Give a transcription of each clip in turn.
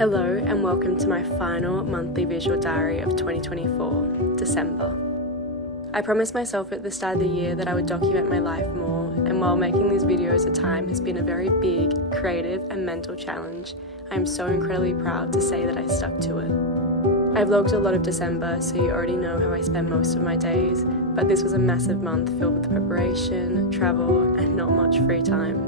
Hello and welcome to my final monthly visual diary of 2024, December. I promised myself at the start of the year that I would document my life more, and while making these videos at time has been a very big, creative and mental challenge, I am so incredibly proud to say that I stuck to it. I vlogged a lot of December, so you already know how I spend most of my days, but this was a massive month filled with preparation, travel and not much free time.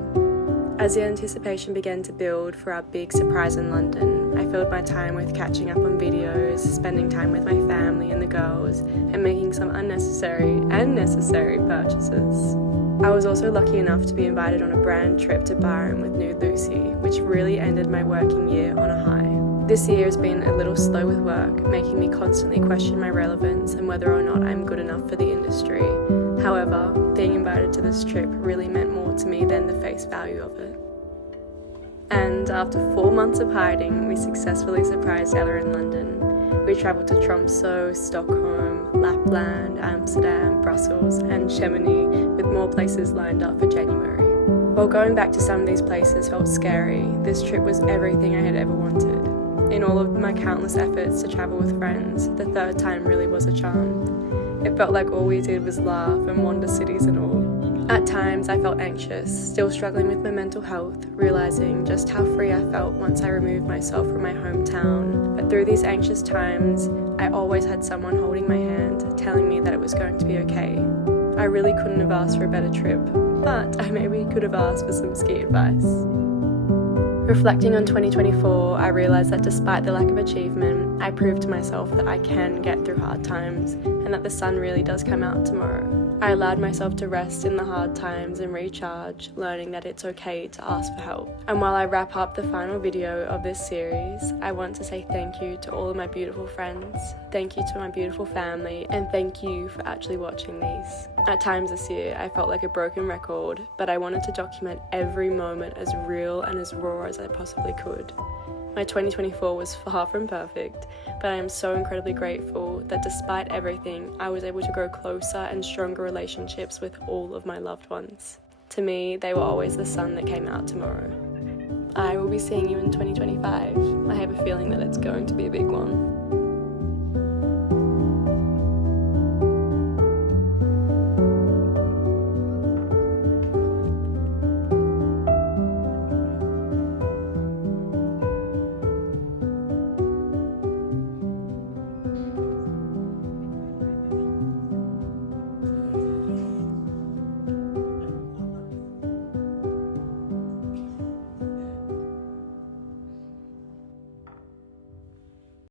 As the anticipation began to build for our big surprise in London, I filled my time with catching up on videos, spending time with my family and the girls, and making some unnecessary and necessary purchases. I was also lucky enough to be invited on a brand trip to Byron with Nude Lucy, which really ended my working year on a high. This year has been a little slow with work, making me constantly question my relevance and whether or not I'm good enough for the industry. However, being invited to this trip really meant more to me than the face value of it. And after 4 months of hiding, we successfully surprised Ella in London. We travelled to Tromsø, Stockholm, Lapland, Amsterdam, Brussels and Chamonix, with more places lined up for January. While going back to some of these places felt scary, this trip was everything I had ever wanted. In all of my countless efforts to travel with friends, the third time really was a charm. It felt like all we did was laugh and wander cities and all. At times I felt anxious, still struggling with my mental health, realising just how free I felt once I removed myself from my hometown. But through these anxious times, I always had someone holding my hand, telling me that it was going to be okay. I really couldn't have asked for a better trip, but I maybe could have asked for some ski advice. Reflecting on 2024, I realised that despite the lack of achievement, I proved to myself that I can get through hard times and that the sun really does come out tomorrow. I allowed myself to rest in the hard times and recharge, learning that it's okay to ask for help. And while I wrap up the final video of this series, I want to say thank you to all of my beautiful friends, thank you to my beautiful family, and thank you for actually watching these. At times this year, I felt like a broken record, but I wanted to document every moment as real and as raw as I possibly could. My 2024 was far from perfect, but I am so incredibly grateful that despite everything, I was able to grow closer and stronger relationships with all of my loved ones. To me, they were always the sun that came out tomorrow. I will be seeing you in 2025. I have a feeling that it's going to be a big one.